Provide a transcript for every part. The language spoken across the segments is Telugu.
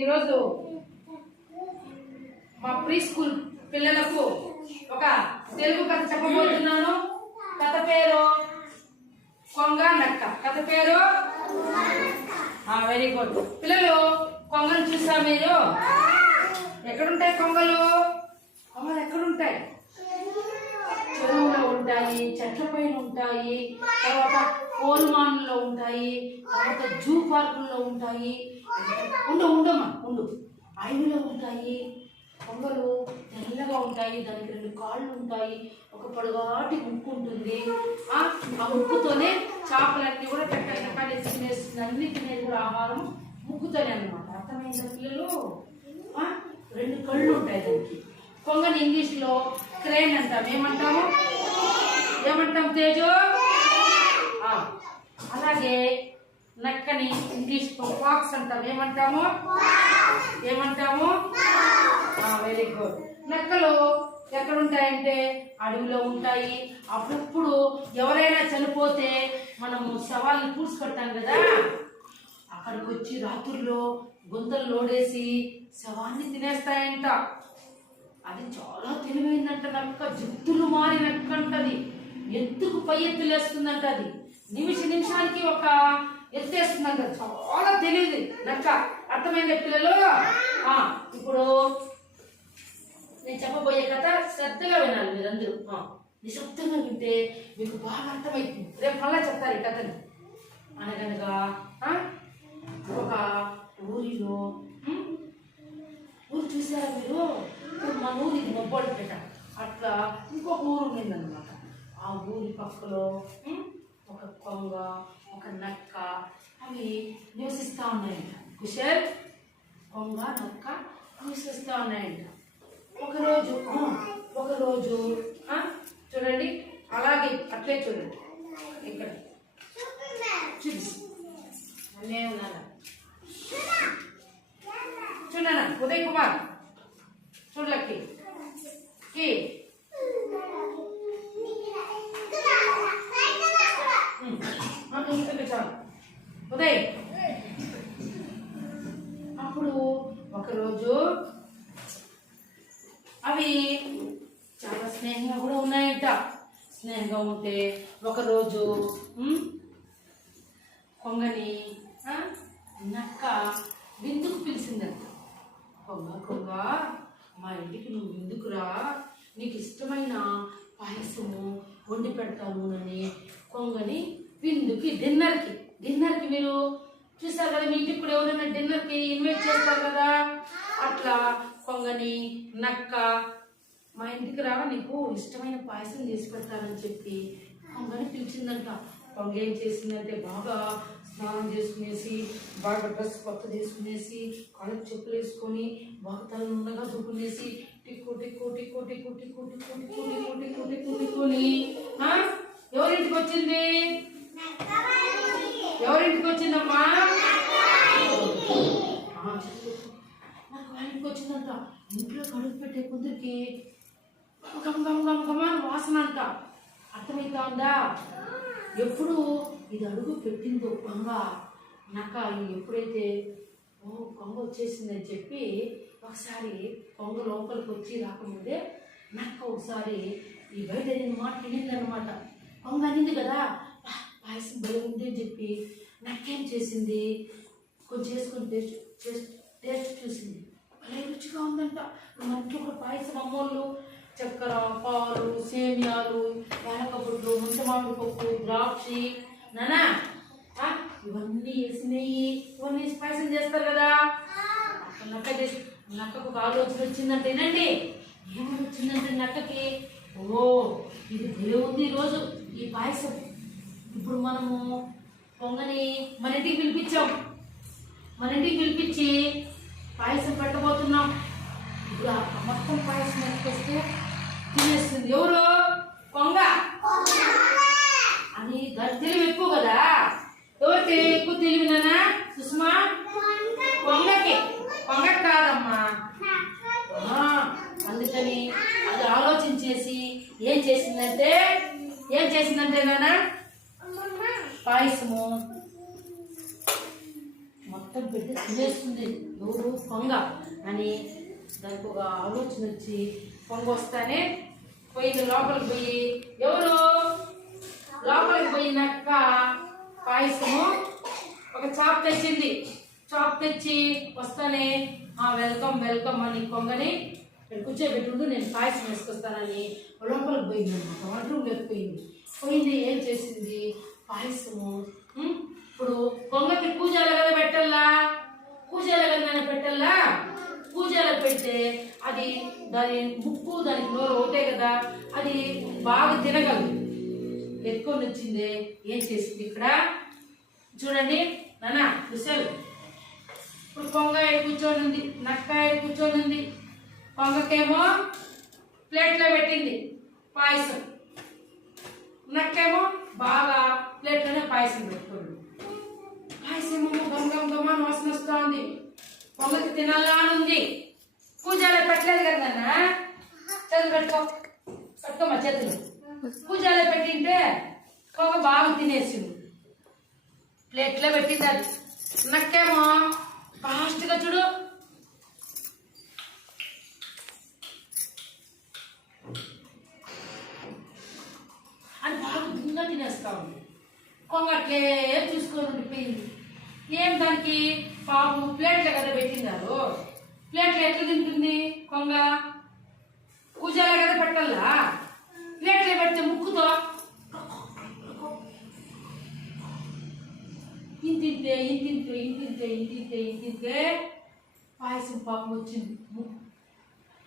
ఈరోజు మా ప్రీ స్కూల్ పిల్లలకు ఒక తెలుగు కథ చెప్పబోతున్నాను. కథ పేరు కొంగ నక్క. కథ పేరు వెరీ గుడ్. పిల్లలు, కొంగను చూసా మీరు? ఎక్కడుంటాయి కొంగలు? కొంగలు ఎక్కడుంటాయి? చెరువులో ఉంటాయి, చెట్ల పైన ఉంటాయి, తర్వాత కోల్మాన్లో ఉంటాయి, తర్వాత జూ పార్కుల్లో ఉంటాయి. ఉండు అడవిలో ఉంటాయి. కొంగలు తెల్లగా ఉంటాయి, దానికి 2 కాళ్ళు ఉంటాయి, ఒక పొడగాటి ముక్కు ఉంటుంది. ఆ ముక్కుతోనే చేపలన్నీ కూడా టక్కని తినేస్తుంది. అన్ని తినేది కూడా ఆహారం ముక్కుతోనే అన్నమాట. అర్థమైందా పిల్లలు? 2 కళ్ళు ఉంటాయి దానికి. కొంగని ఇంగ్లీష్లో క్రేన్ అంటాం. ఏమంటాం తేజు? అలాగే నక్కని ఇంగ్లీష్లో ఫాక్స్ అంటాం. ఏమంటాము? Very good. నక్కలు ఎక్కడుంటాయంటే అడవిలో ఉంటాయి. అప్పుడప్పుడు ఎవరైనా చనిపోతే మనము శవాలను పూడ్చిపెడతాం కదా, అక్కడికి వచ్చి రాత్రుల్లో గుంతలు లోడేసి శవాన్ని తినేస్తాయంట. అది చాలా తెలివైందంట నక్క. జిత్తులు మారి నక్క అంటది. ఎత్తుకు పై ఎత్తులేస్తుందంట. అది నిమిషానికి ఒక ఎత్తేస్తుందంట. చాలా తెలియదు నక్క. అర్థమైంది పిల్లలు? ఇప్పుడు నేను చెప్పబోయే కథ శ్రద్ధగా వినాలి మీరందరూ. నిశ్శబ్దంగా వింటే మీకు బాగా అర్థమవుతుంది. రేపు మళ్ళా చెప్తారు ఈ కథని. అనగనగా ఒక ఊరిలో ఊరు చూసారా మీరు? మన ఊరు ఇది మొబ్బోడిపేట. అట్లా ఇంకొక ఊరు ఉండిందనమాట. ఆ ఊరి పక్కలో ఒక కొంగ, ఒక నక్క అవి నివసిస్తూ ఉన్నాయంట. కుశల్, కొంగ, నక్క నివసిస్తూ ఉన్నాయంట. ఒకరోజు చూడండి, అలాగే అట్లే చూడండి. ఇక్కడ చూసి చూడనా ఉదయ్ కుమార్, చూడలకి చాలు ఉదయ్. అప్పుడు ఒకరోజు అవి చాలా స్నేహంగా కూడా ఉన్నాయంట. స్నేహంగా ఉంటే ఒకరోజు కొంగని నక్క విందుకు పిలిచిందంట. కొంగ, మా ఇంటికి నువ్వు విందుకురా, నీకు ఇష్టమైన పాయసము వండి పెడతాను అని కొంగని విందుకి డిన్నర్కి మీరు చూసారు కదా, మీ ఇంటికి కూడా ఎవరైనా డిన్నర్కి ఇన్వైట్ చేస్తారు కదా, అట్లా కొంగని నక్క మా ఇంటికి రా, నీకు ఇష్టమైన పాయసం చేసి పెడతానని చెప్పి కొంగని పిలిచిందంట. కొంగ ఏం చేసిందంటే బాగా స్నానం చేసుకునేసి, బాగా డ్రెస్ కొత్త చేసుకునేసి, కాళ్ళకి చెప్పులు వేసుకొని, బాగా తల నుండగా దుక్కునేసి టిక్కు ఎవరింటికి వచ్చింది? ఎవరింటికి వచ్చిందమ్మా? నాకు వాళ్ళకి వచ్చిందంట. ఇంట్లో కడుగు పెట్టే కుదిరికి వాసన అంట. అర్థమవుతా ఉందా? ఎప్పుడు ఇది అడుగు పెట్టిందో కొంగ, నక్క ఎప్పుడైతే కొంగ వచ్చేసిందని చెప్పి ఒకసారి కొంగ లోపలికి వచ్చి రాకముందే నక్క ఒకసారి ఈ బయట మాట వినిందనమాట. కొంగ అనింది కదా, పాయసం బలి ఉంది అని చెప్పి నక్కేం చేసింది, కొంచెం వేసుకొని టేస్ట్ చూసింది. భలే రుచిగా ఉందంట. మనకి ఒక పాయసం అమ్మోళ్ళు చక్కెర, పాలు, సేమియాలు, యాలకబుడ్లు, ముంచమామిడి పప్పు, ద్రాక్షి, నానా ఇవన్నీ వేసినాయి. ఇవన్నీ పాయసం చేస్తారు కదా. నక్కకు ఒక ఆలోచన వచ్చిందంటే, వినండి ఏమని వచ్చిందంటే నక్కకి, ఇది భలే ఉంది ఈరోజు ఈ పాయసం. ఇప్పుడు మనము కొంగని మన ఇంటికి పిలిపించి పాయసం పెట్టబోతున్నాం. ఇప్పుడు మొత్తం పాయసం ఎత్తుకొస్తే తినేస్తుంది. ఎవరు? కొంగ అని. దాని తెలివి ఎక్కువ కదా. ఎవరికి ఎక్కువ తెలివినా సుష్మా? కొంగకి కాదమ్మా. అందుకని అది ఆలోచించేసి ఏం చేసిందంటే నాన్న పాయసము మొత్తం మొత్తం పెట్టి తినేస్తుంది ఎవరు కొంగ అని దానికి ఒక ఆలోచన వచ్చి కొంగ వస్తానే పోయింది లోపలికి పోయి ఎవరు లోపలికి పోయినాక పాయసము ఒక చాప్ తెచ్చింది. చాప్ తెచ్చి వస్తానే వెల్కమ్ వెల్కమ్ అని కొంగని కూర్చోబెట్టుండు నేను పాయసం వేసుకొస్తానని లోపలికి పోయింది అనమాట. వంట రూమ్లోకి పోయింది. ఏం చేసింది పాయసము. ఇప్పుడు కొంగకి పూజలు కదా పెట్టల్లా, పూజలు కదా పెట్టల్లా. పూజలు పెడితే అది దాని ముక్కు దానికి నోరు ఒకటే కదా, అది బాగా తినగలదు. ఎత్తుకొని వచ్చింది. ఏం చేసింది ఇక్కడ చూడండి నాన్న విషయాలు. ఇప్పుడు కొంగ కూర్చొని ఉంది, నక్క కూర్చొని ఉంది. కొంగకేమో ప్లేట్లో పెట్టింది పాయసం, నక్కేమో బాగా ప్లేట్లోనే పాయసం పెట్టుకోండి. పాయసం గమ్ గమ్ గమ్ అని వాసన వస్తూ ఉంది. కొంగకి తినాలా అని ఉంది. పూజలో పెట్టలేదు కదా, చేతులు పెట్టుకోమా చేతులు. పూజలో పెట్టింటే కొంగ బాగా తినేసింది. ప్లేట్లో పెట్టింది అది. నక్కేమో ఫాస్ట్గా చూడు అని బాగా దుంగా తినేస్తా ఉంది. కొంగ అట్లే చూసుకొని ఉండిపోయింది. ఏం దానికి పాపం ప్లేట్లో కదా పెట్టినారు, ప్లేట్లో ఎట్లా తింటుంది కొంగ? పూజలో కదా పెట్టాలా, ప్లేట్లో పెడితే ముక్కుతో ఇంతింతే ఇంతింతే ఇంతింతే ఇంతింతే ఇంతింతే పాయసం పాపం వచ్చింది.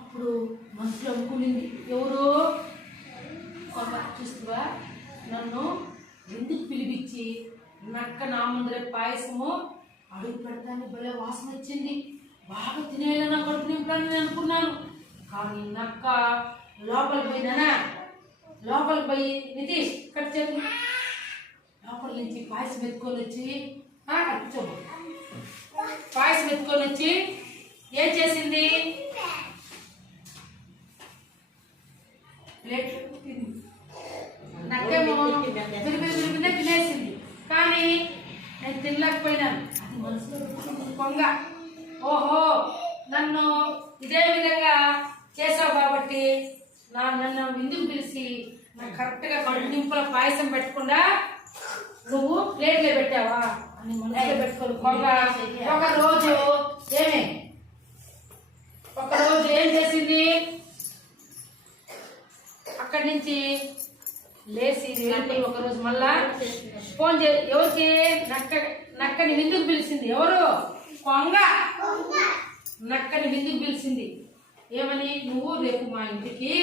అప్పుడు మనసులో అనుకునింది ఎవరు కొంగ చూస్తువా నన్ను ఎందుకు పిలిపించి నక్క నా ముందరే పాయసము అడుగు పెడతాను, భలే వాసన వచ్చింది, బాగా తినేలా నా కడుపు నింపడానికి నేను అనుకున్నాను. కానీ నక్క లోపలికి పోయినానా, లోపలికి పోయి నితీష్ కట్ చేతులు లోపల నుంచి పాయసం ఎత్తుకొని వచ్చి పాయసం ఎత్తుకొని వచ్చి ఏం చేసింది నక్కేమో తిరిగి తినేసింది. కానీ నేను తినలేకపోయినాను. అది మనసులో కొంగ ఓహో నన్ను ఇదే విధంగా చేసావు కాబట్టి నన్ను విందుకు పిలిచి నాకు కరెక్ట్గా కడుపు నింపుల పాయసం పెట్టకుండా నువ్వు ప్లేట్లో పెట్టావా అని మనసులో పెట్టుకోరు కొంగ. ఒకరోజు ఏం చేసింది, అక్కడి నుంచి లేచి ఒకరోజు మళ్ళా ఫోన్ ఎవరికి నక్కని విందుకు పిలిచింది. ఎవరు కొంగ నక్కని విందుకు పిలిచింది. ఏమని, నువ్వు రేపు మా ఇంటికి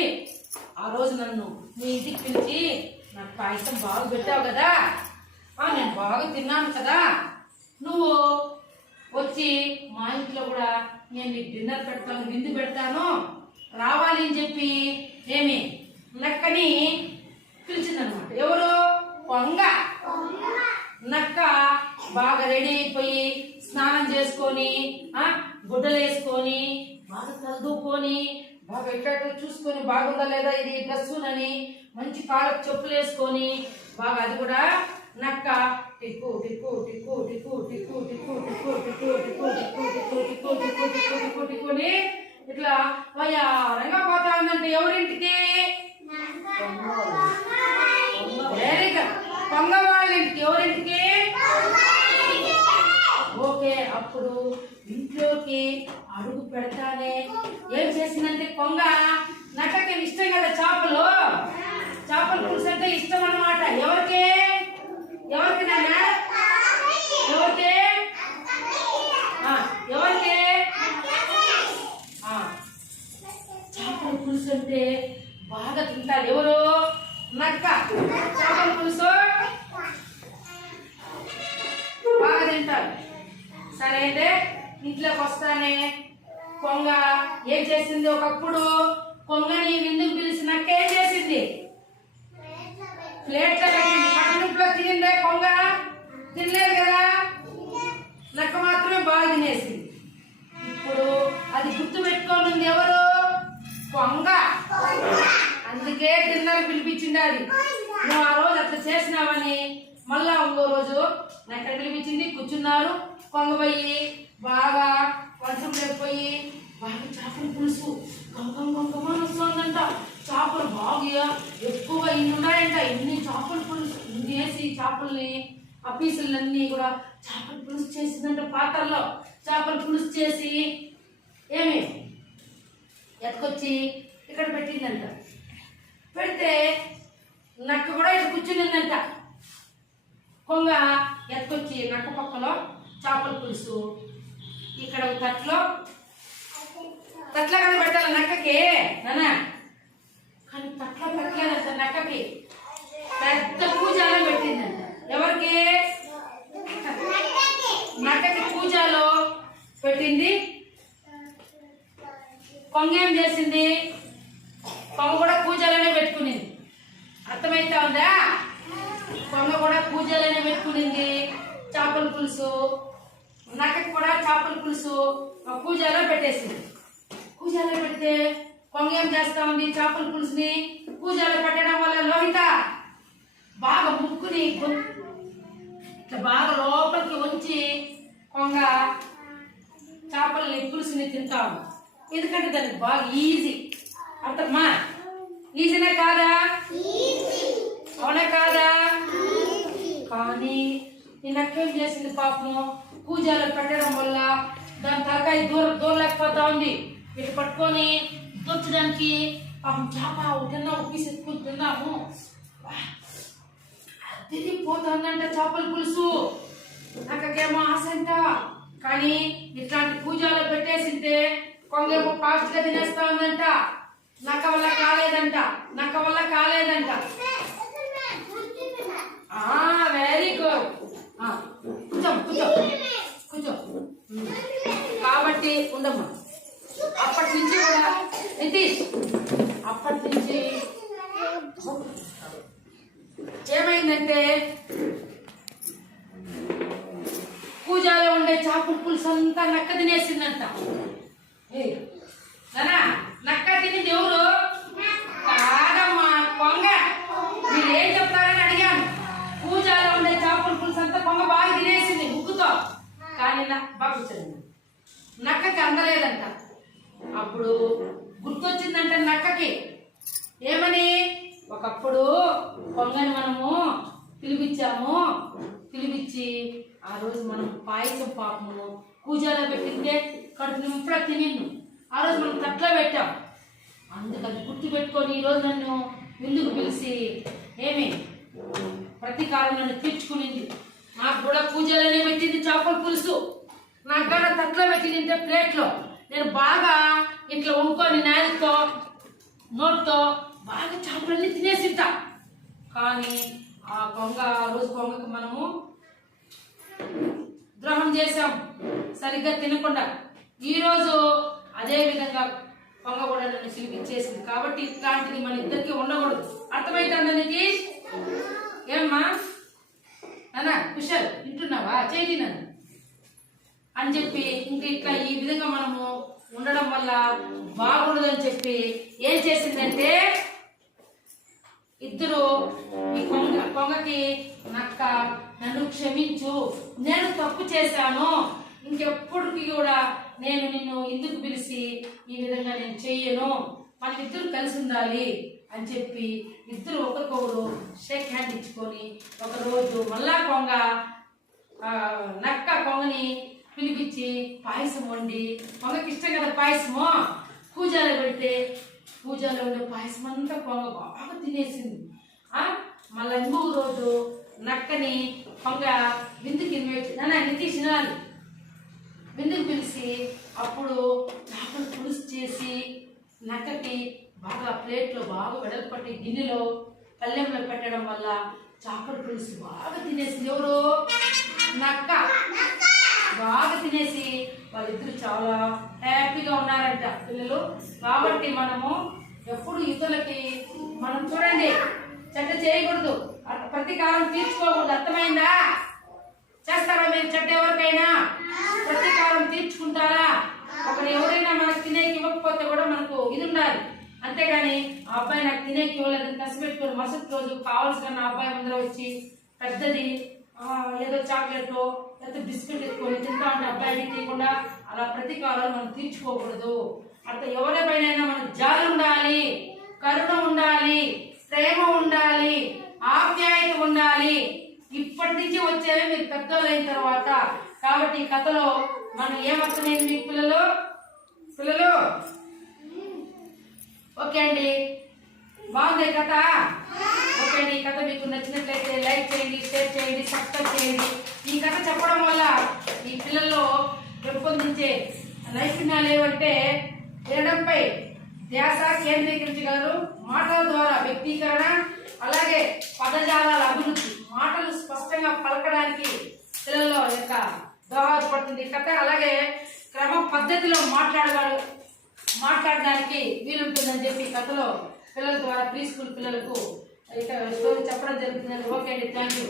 ఆ రోజు నన్ను మీ ఇంటికి పిలిచి నాకు పాయసం బాగా పెట్టావు కదా, నేను బాగా తిన్నాను కదా, నువ్వు వచ్చి మా ఇంట్లో కూడా నేను నీకు డిన్నర్ పెడతాను, విందు పెడతాను, రావాలి అని చెప్పి ఏమి నక్కని పిలిచిందనమాట. ఎవరు కొంగ. నక్క బాగా రెడీ అయిపోయి స్నానం చేసుకొని గుడ్డలు వేసుకొని బాగా తలదూకొని బాగా ఎట్లా చూసుకొని బాగుందా లేదా ఇది డ్రెస్సునని మంచి కాళ్ళకు చెప్పులు వేసుకొని బాగా అది కూడా నక్క టిక్కు టిక్కు టిక్కు టిక్కు టిక్కు టిక్కు టిక్కు టిక్కు టిక్కు టిక్కు టిక్కు టిక్కు టిక్కు టిక్కు టిక్కు టిక్కుని ఇట్లా వయ్యారంగా పోతా ఉందంటే ఎవరింటికి? వెరీ గుడ్, కొంగ వాళ్ళ ఇంటికి. ఎవరింటికి? ఓకే. అప్పుడు ఇంట్లోకి అడుగు పెడతానే ఏం చేసిందంటే కొంగ, నక్కకి ఇష్టం కదా చేపలు, చేపల పులుసు అంటే ఇష్టం అన్నమాట. ఎవరికి నాన్న? ఎవరికి చేపల పులుసు అంటే బాగా తింటారు. ఎవరు? నక్క. చేపల పులుసు బాగా తింటారు. సరే అయితే ఇంట్లోకి వస్తానే కొంగ ఏం చేసింది, ఒకప్పుడు కొంగని విందుకు పిలిచి నక్క ఏం చేసింది, ప్లేట్లో పెట్టింది. కడుపులో తినిందే కొంగ? తినలేదు కదా, నక్క మాత్రమే బాగా తినేసింది. ఇప్పుడు అది గుర్తు పెట్టుకొని ఉంది ఎవరు? కొంగ. అందుకే డిన్నర్ పిలిపించింది. అది నువ్వు ఆ రోజు అట్లా చేసినావని మళ్ళా ఇంకో రోజు నక్క పిలిపించింది, కూర్చున్నారు, కొంగపోయి బాగా వర్షం లేకపోయి బాగా చేపల పులుసు గంగమని వస్తుందంట. చేపలు బాగా ఎక్కువగా ఇన్ని ఉన్నాయంట. ఇన్ని చేపల పులుసు ఇన్ని వేసి చేపల్ని ఆ పీసులన్నీ కూడా చేపల పులుసు చేసిందంట. పాత్రలో చేపల పులుసు చేసి ఏమి ఎత్తుకొచ్చి ఇక్కడ పెట్టిందంట. పెడితే నక్క కూడా ఇక్కడ కూర్చునిందంట. కొంగ ఎత్తుకొచ్చి నక్క పక్కలో చేపల పులుసు ఇక్కడ తట్లో కదా పెట్టాలి నక్కకి నానా. కానీ తట్లో పెట్టలేదంట. నక్కకి పెద్ద పూజలో పెట్టిందంట. ఎవరికి? నక్కకి పూజలో పెట్టింది. కొంగ ఏం చేసింది? కొంగ కూడా పూజలోనే పెట్టుకునింది. అర్థమైతా ఉందా? కొంగ కూడా పూజలోనే పెట్టుకునింది చేపల పులుసు. నక్కకి కూడా చేపల పులుసు పూజలో పెట్టేసింది. పూజలో పెడితే కొంగ ఏం చేస్తా ఉంది? చేపల పులుసుని పూజలో పెట్టడం వల్ల లోహిత బాగా ముక్కుని ఇట్లా బాగా లోపలికి వచ్చి కొంగ చేపలని పులుసుని తింటాము. ఎందుకంటే దానికి బాగా ఈజీ. అర్థమ్మా? ఈజీనే కాదా? అవునా కాదా? కానీ ఈ నక్కేం చేసింది పాపం? పూజలో పెట్టడం వల్ల దాని తలకాయ దూరలేకపోతా ఉంది. ఇటు పట్టుకొని దొచ్చడానికి పాపం చేప తిన్నాము, పీస్ ఎత్తుకుని తిన్నాము. తిరిగిపోతుందంట చేపల పులుసు. నాకేమో ఆశ అంట. కానీ ఇట్లాంటి పూజలో పెట్టేసింటే కొంగేమో ఫాస్ట్ గా తినేస్తా ఉందంట. నక్క వల్ల కాలేదంట. Very good. కూర్చో. కాబట్టి ఉండమ్మా. అప్పటి నుంచి కూడా నితీష్ ఏమైందంటే పూజలో ఉండే చేపల పులుసు అంతా నక్క తినేసిందంట. నక్క తినేది ఎవరు? కాదమ్మా, కొంగ. మీరేం చెప్తారని అడిగాను. పూజలో ఉండే చేపల పులుసు అంతా కొంగ బాగా తినేసింది ముక్కుతో. కానీ బాగా కూర్చోండి. నక్కకి అందలేదంట. అప్పుడు గుర్తొచ్చిందంట నక్కకి. ఏమని? ఒకప్పుడు కొంగని మనము పిలిపించి ఆ రోజు మనం పాయసం పాపము పూజలో పెట్టిందే కడుపు నింపుడా తినిన్ను. ఆ రోజు మనం తట్లో పెట్టాం. అందుకని గుర్తు పెట్టుకొని ఈరోజు నన్ను ముందుకు పిలిచి ఏమి ప్రతీకారం నన్ను తీర్చుకునింది. నాకు కూడా పూజలోనే పెట్టింది చేపల పులుసు. నాకు కూడా తట్లో పెట్టింది ప్లేట్లో. నేను బాగా ఇట్లా వండుకొని నాలుగుతో నోట్తో బాగా చేపలన్నీ తినేసిట్టా. కానీ ఆ రోజు కొంగకి మనము ద్రోహం చేశాం సరిగ్గా తినకుండా. ఈరోజు అదే విధంగా కొంగ కూడా నన్ను పిలిపించేసింది. కాబట్టి ఇట్లాంటిది మన ఇద్దరికి ఉండకూడదు. అర్థమైతుందా నితీష్? ఏమ్మా అన్నా కుశల్ వింటున్నావా? చేతి నన్ను అని చెప్పి ఇంక ఇట్లా ఈ విధంగా మనము ఉండడం వల్ల బాగుండదని చెప్పి ఏం చేసిందంటే ఇద్దరు ఈ కొంగకి నక్క నన్ను క్షమించు, నేను తప్పు చేశాను, ఇంకెప్పటికీ కూడా నేను నిన్ను ఎందుకు పిలిచి ఈ విధంగా నేను చెయ్యను, మనకిద్దరు కలిసి ఉండాలి అని చెప్పి ఇద్దరు ఒకరికొకరు షేక్ హ్యాండ్ ఇచ్చుకొని ఒకరోజు మళ్ళా నక్క కొంగని పిలిపించి పాయసం వండి, కొంగకి ఇష్టం కదా పాయసము, పూజలో పెడితే పూజలో ఉండే పాయసం అంతా కొంగ బాగా తినేసింది. మళ్ళీ ఇంకొక రోజు నక్కని కొంగ విందుకి నితీష్ విందుకు పిలిచి అప్పుడు చేపల పులుసు చేసి నక్కకి బాగా ప్లేట్లో బాగా వెడల్పట్టి గిన్నెలో పల్లెంలో పెట్టడం వల్ల చేపల పులుసు బాగా తినేసింది. ఎవరు? నక్క బాగా తినేసి వాళ్ళిద్దరు చాలా హ్యాపీగా ఉన్నారంట పిల్లలు. కాబట్టి మనము ఎప్పుడు ఇతరులకి మనం చూడండి చెడ్డ చేయకూడదు, ప్రతీకారం తీర్చుకోకూడదు. అర్థమైందా? చేస్తారా మీరు చెడ్డ ఎవరికైనా? ప్రతీకారం తీర్చుకుంటారా? ఒకరు ఎవరైనా మనకు తినేకి ఇవ్వకపోతే కూడా మనకు ఇది ఉండాలి. అంతేగాని ఆ అబ్బాయి నాకు తినేకి ఇవ్వలేదని కసిపెట్టుకొని మరుసటి రోజు కావాల్సిన అబ్బాయి ముందర వచ్చి పెద్దది ఏదో చాక్లెట్ లేకపోతే బిస్కెట్ ఎత్తుకొని తింటా ఉంటే అబ్బాయికి తీయకుండా అలా ప్రతీకారాలు మనం తీర్చుకోకూడదు. అట్లా ఎవరిపైన మనకు జాలి ఉండాలి, కరుణ ఉండాలి, ప్రేమ ఉండాలి, ఆప్యాయత ఉండాలి. ఇప్పటి నుంచి వచ్చేవి మీరు పెద్దోళ్ళు అయిన తర్వాత. కాబట్టి ఈ కథలో మనం ఏమర్థమైంది మీకు పిల్లలు? ఓకే అండి, బాగుంది కథ. ఓకే అండి, ఈ కథ మీకు నచ్చినట్లయితే లైక్ చేయండి, షేర్ చేయండి, సబ్స్క్రైబ్ చేయండి. ఈ కథ చెప్పడం వల్ల ఈ పిల్లల్లో పెంపొందించే నైపుణ్యాలు ఏమంటే వినడంపై ధ్యాస కేంద్రీకరించగలరు, మాటల ద్వారా వ్యక్తీకరణ, అలాగే పదజాలాల అభివృద్ధి, మాటలు స్పష్టంగా పలకడానికి పిల్లల్లో యొక్క దోహదపడుతుంది కథ. అలాగే క్రమ పద్ధతిలో మాట్లాడడానికి వీలుంటుందని చెప్పి కథలో పిల్లల ద్వారా ప్రీ స్కూల్ పిల్లలకు ఇక స్టోరీ చెప్పడం జరుగుతుందండి. ఓకే అండి, థ్యాంక్ యూ.